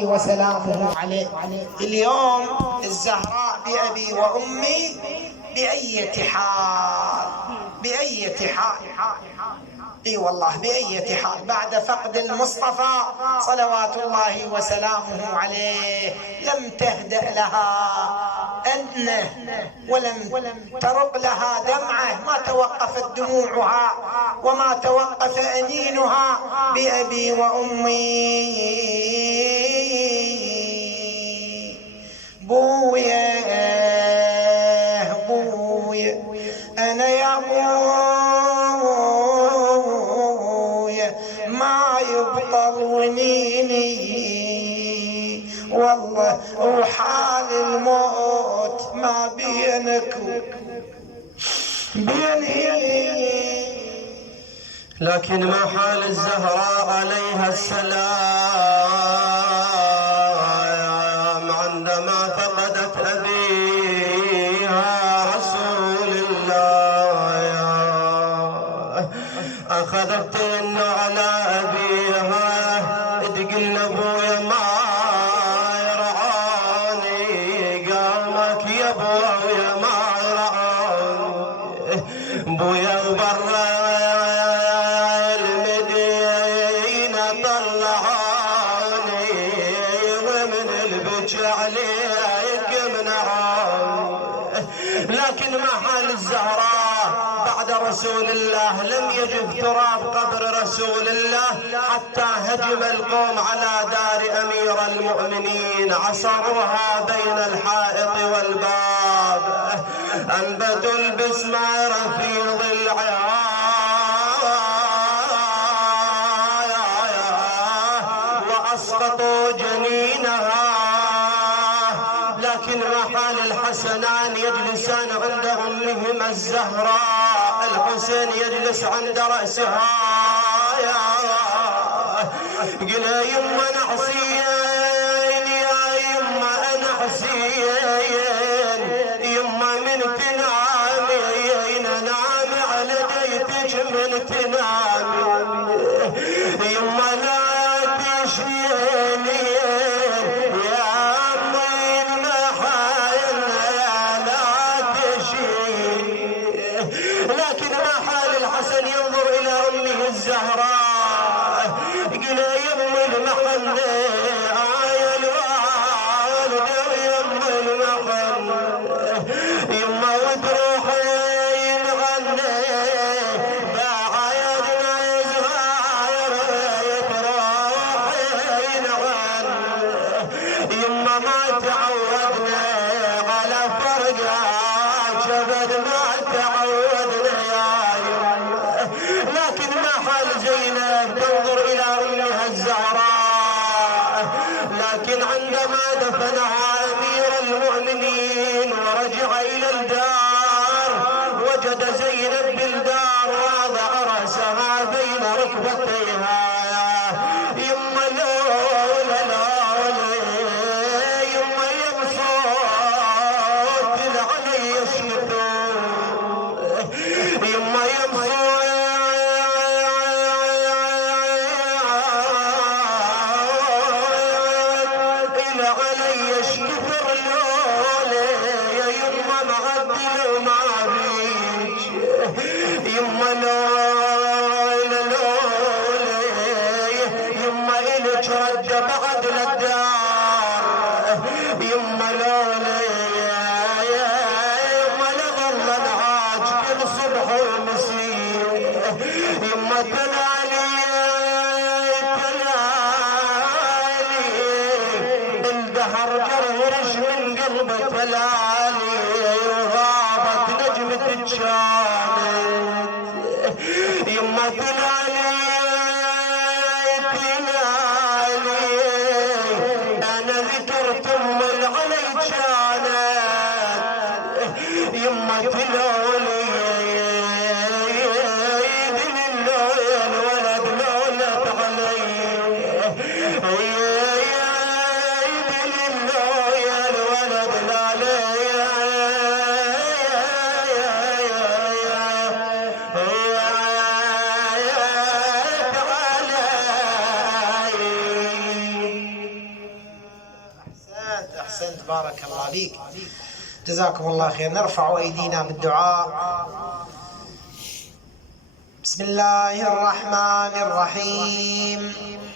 وسلامه عليه. اليوم الزهراء بأبي وأمي بأية حال، بأية حال، اي والله بأية حال، بعد فقد المصطفى صلوات الله وسلامه عليه لم تهدأ لها أدنى ولم ترق لها دمعة، ما توقفت دموعها وما توقف أنينها بأبي وأمي. بويا بويا أنا يا بويا ما يبطل ونيني والله، وحال الموت ما بينك بيني. لكن ما حال الزهراء عليها السلام عندما فقدت أبيها رسول الله، أخذت تن على أبيها تقول أبويا ما يرعاني، قامك يا أبويا ما يرعاني، أبويا برا لكن ما حال الزهراء بعد رسول الله؟ لم يجد تراب قبر رسول الله حتى هجم القوم على دار أمير المؤمنين، عصروها بين الحائط والباب، أنبتوا البسمار في ضلعها وأسقطوا جنينها. لكن ما حال الحسنان يجلسان عند أمهما الزهراء؟ الحسين يجلس عند رأسها، قل يا يما أنا حسين، يا يما أنا حسين، يما من تنامي ننام على بيتك من تنامي، يما لا تشيني ينظر إلى أمه الزهراء قل يم المحن يا الوالد يم المحن، يما وتروحي نغني بعيدنا صغير تروحي نغني، يما ما تعودنا على فرقات شبد ما تعودنا يا يما. لكن ما حال زينب تنظر إلى أمها الزهراء؟ لكن عندما دفنها أمير المؤمنين ورجع إلى الدار وجد زينب بالدار واضع رأسها بين ركبتيها، يما لولا لولا يما يبصوت علي الشتوت، يما يبصوت علي الشكر لولي يا يما معدل وما بيج، يما لولا لولي يما إلك رد بعد للدار، يما لولي يما لظل نعاج كل صبح ومسير، يما تلالي الدهر جرش من قلبه تلالي وغابت نجمة الشامت، يما تلالي تلالي انا ذكرت ام العلي كانت، يما تلالي الولد لولد علي، أحسنت، بارك الله فيك، جزاكم الله خير. نرفع أيدينا بالدعاء. بسم الله الرحمن الرحيم.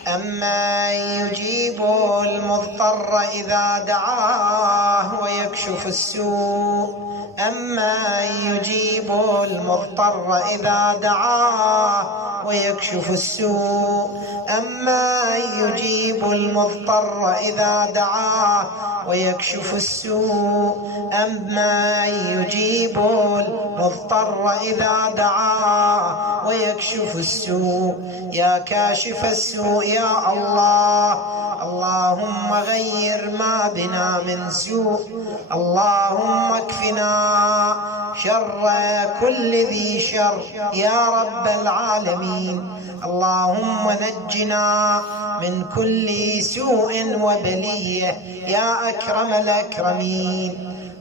أمن يجيب المضطر إذا دعاه ويكشف السوء، أمن يجيب المضطر إذا دعاه ويكشف السوء، أمن يجيب المضطر إذا دعاه ويكشف السوء، أمن يجيب المضطر إذا دعاه ويكشف السوء. يا كاشف السوء يا الله، اللهم غير ما بنا من سوء، اللهم اكفنا شر كل ذي شر يا رب العالمين، اللهم نجنا من كل سوء وبلية يا أكرم الأكرمين.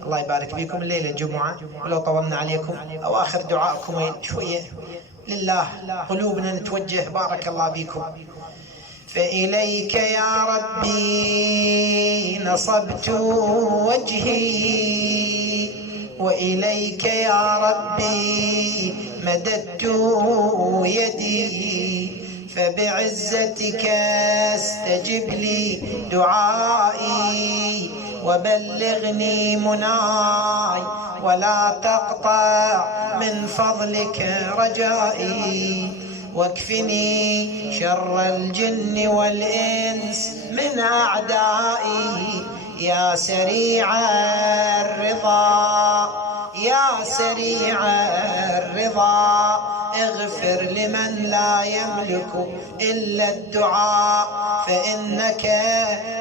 الله يبارك فيكم. الليلة الجمعة ولو طولنا عليكم، أواخر دعائكم شوية لله، قلوبنا نتوجه، بارك الله بكم. فإليك يا ربي نصبت وجهي، وإليك يا ربي مددت يدي، فبعزتك استجب لي دعائي، وبلغني مناي، ولا تقطع من فضلك رجائي، واكفني شر الجن والإنس من أعدائي، يا سريع الرضا يا سريع الرضا، اغفر لمن لا يملك إلا الدعاء، فإنك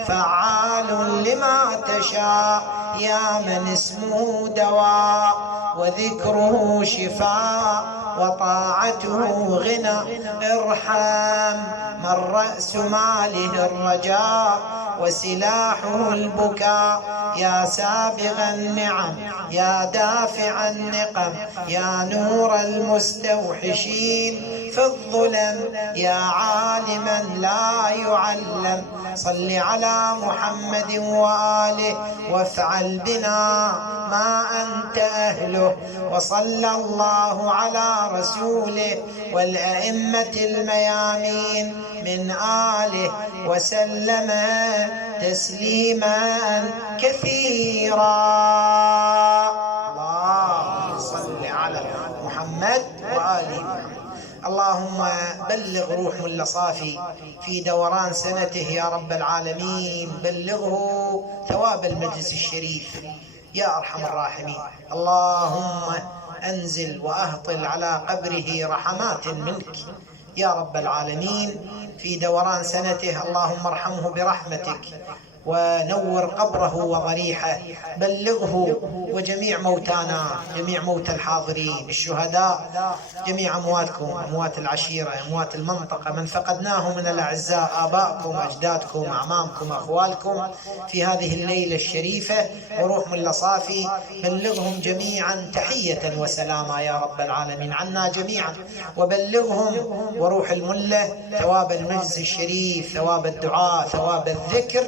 فعال لما تشاء، يا من اسمه دواء وذكره شفاء وطاعته غنى، ارحم من رأس ماله الرجاء وسلاحه البكاء، يا سابغ النعم يا دافع النقم، يا نور المستوحشين في الظلم، يا عالما لا يعلم، صل على محمد وآله وافعل بنا ما أنت أهله، وصلى الله على رسوله والأئمة الميامين من آله وسلم تسليما كثيرا. اللهم صل على محمد وآل محمد. اللهم بلغ روح ملا صافي في دوران سنته يا رب العالمين، بلغه ثواب المجلس الشريف يا أرحم الراحمين. اللهم أنزل وأهطل على قبره رحمات منك يا رب العالمين في دوران سنته، اللهم ارحمه برحمتك ونور قبره وضريحه، بلغه وجميع موتانا، جميع موتى الحاضرين، الشهداء، جميع أمواتكم، أموات العشيرة، أموات المنطقة، من فقدناه من الأعزاء، آبائكم، أجدادكم، أعمامكم، أخوالكم في هذه الليلة الشريفة، وروح ملا صافي بلغهم جميعا تحية وسلاما يا رب العالمين عنا جميعا، وبلغهم وروح الملة ثواب المجلس الشريف، ثواب الدعاء، ثواب الذكر،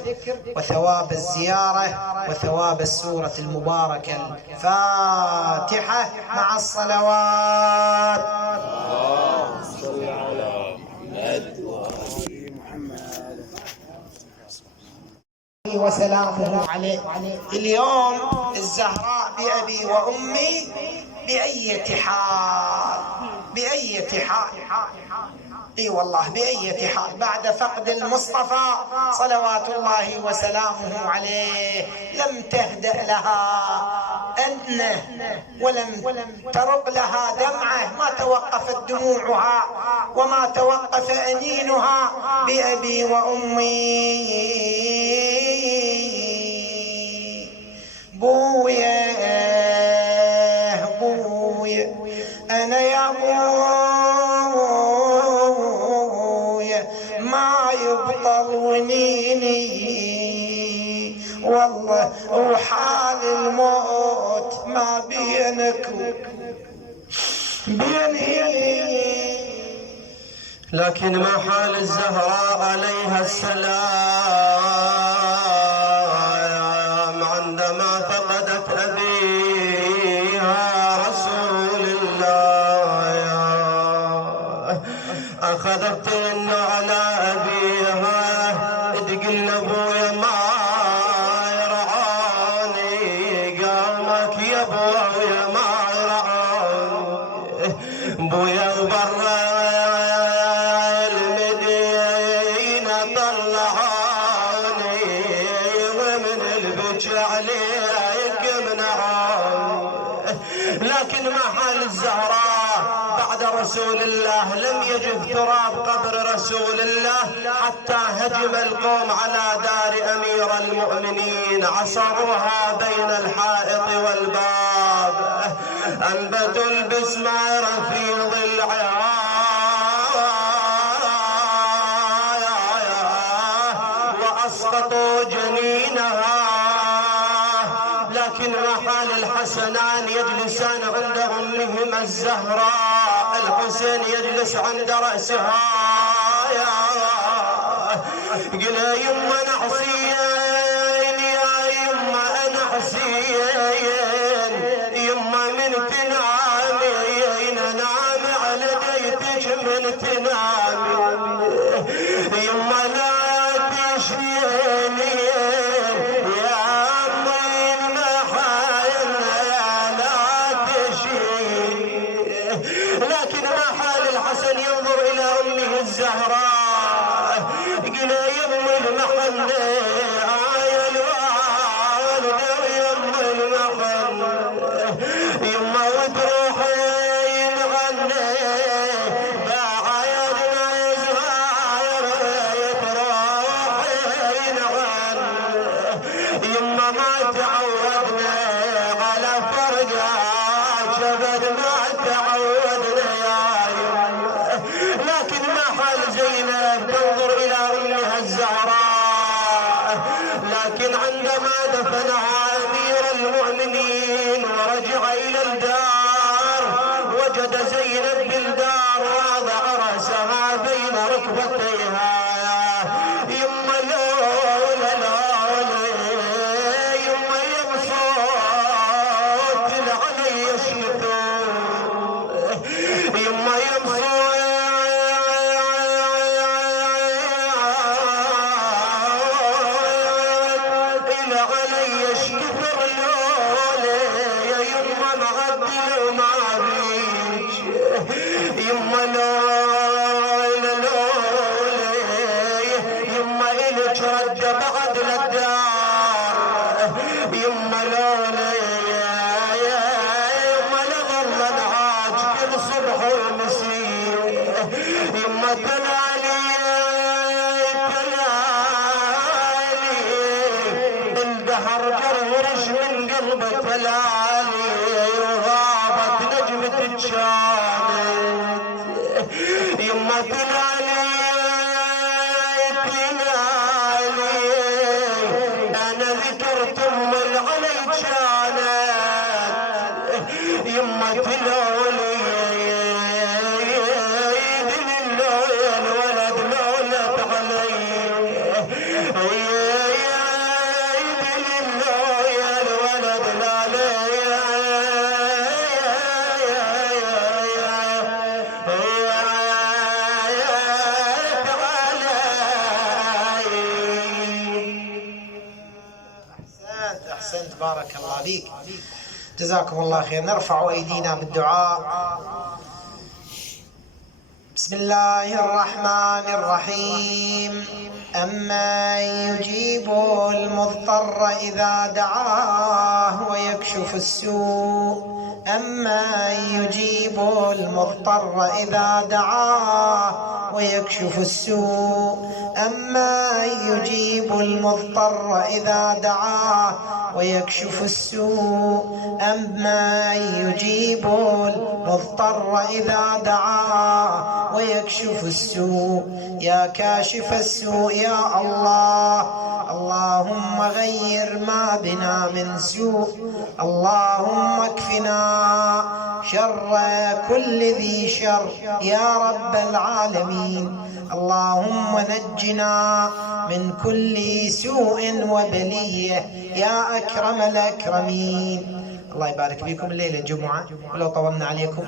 وثواب الزيارة، وثواب السورة المباركة الفاتحة مع الصلوات. اللهم صل على محمد وآل محمد وسلامه عليه. اليوم الزهراء بأبي وأمي بأية حال، بأية حال، اي والله بأية حال، بعد فقد المصطفى صلوات الله وسلامه عليه لم تهدأ لها أنه ولم ترق لها دمعة، ما توقفت دموعها وما توقف أنينها بأبي وأمي. بويا بويا أنا يا بويا ما يبطل ونيني والله، وحال الموت ما بينك بيني، لكن ما حال الزهراء عليها السلام قل ابويا ما يرعاني، قامك يا ابويا ما يرعاني، ابويا برا المدينة طلعاني، ومن البكي عليك منعاني، لكن محل الزهراء بعد رسول الله لم يجد تراب قبر رسول الله، حتى هجم القوم على دار أمير المؤمنين، عصروها بين الحائط والباب، أنبتوا البسمار في ضلعها وأسقطوا جنينها، لكن محال الحسنان يجلسان عند أمهما الزهراء، الحسين يجلس عند رأسها، قل يا يما أنا حسين، يا يما أنا حسين، يما من تنامي ننام على بيتك من تنامي، يما لا تشفيني يا أمي المحاين لا تشفيني، لكن محال الحسن ينظر إلى أمه الزهراء، قل يا يم المحن يا الوالدة يم المحن، يما وتروحي نغني بعيدنا صغير تروحي نغني، يما ما تعودنا على فرقات شبد ما تعودنا يا يما، لكن محل زينب تنظر إلى أمها الزهراء، لكن عندما دفنها أمير المؤمنين ورجع إلى الدار وجد زينب بالدار واضع رأسها بين ركبتيها، يما لولا لولا يما يمصوت علي شمتون، يما يمصوت علي اشتفر لولي، يا يما معدل وما بيك، يما لولا لولي يما إلك رد بعد للدار، يما لولا يما لظل نعاج كل صبح ومسيء، يما تلالي الدهر جرش من قلبه تلالي، وغابت نجمة الشامت، يما تلالي تلالي انا ذكرت ام العلي كانت، يما تلالي الولد لولد علي، أحسنت بارك الله فيك، جزاكم الله خير. نرفع أيدينا بالدعاء. بسم الله الرحمن الرحيم. أمن يجيب المضطر إذا دعاه ويكشف السوء، أمن يجيب المضطر إذا دعاه ويكشف السوء، أمن يجيب المضطر إذا دعاه ويكشف السوء، أمن يجيب المضطر إذا دعاه ويكشف السوء. يا كاشف السوء يا الله، اللهم غير ما بنا من سوء، اللهم اكفنا شر كل ذي شر يا رب العالمين، اللهم نجنا من كل سوء وبلية يا أكرم الأكرمين. الله يبارك فيكم. الليلة جمعة ولو طولنا عليكم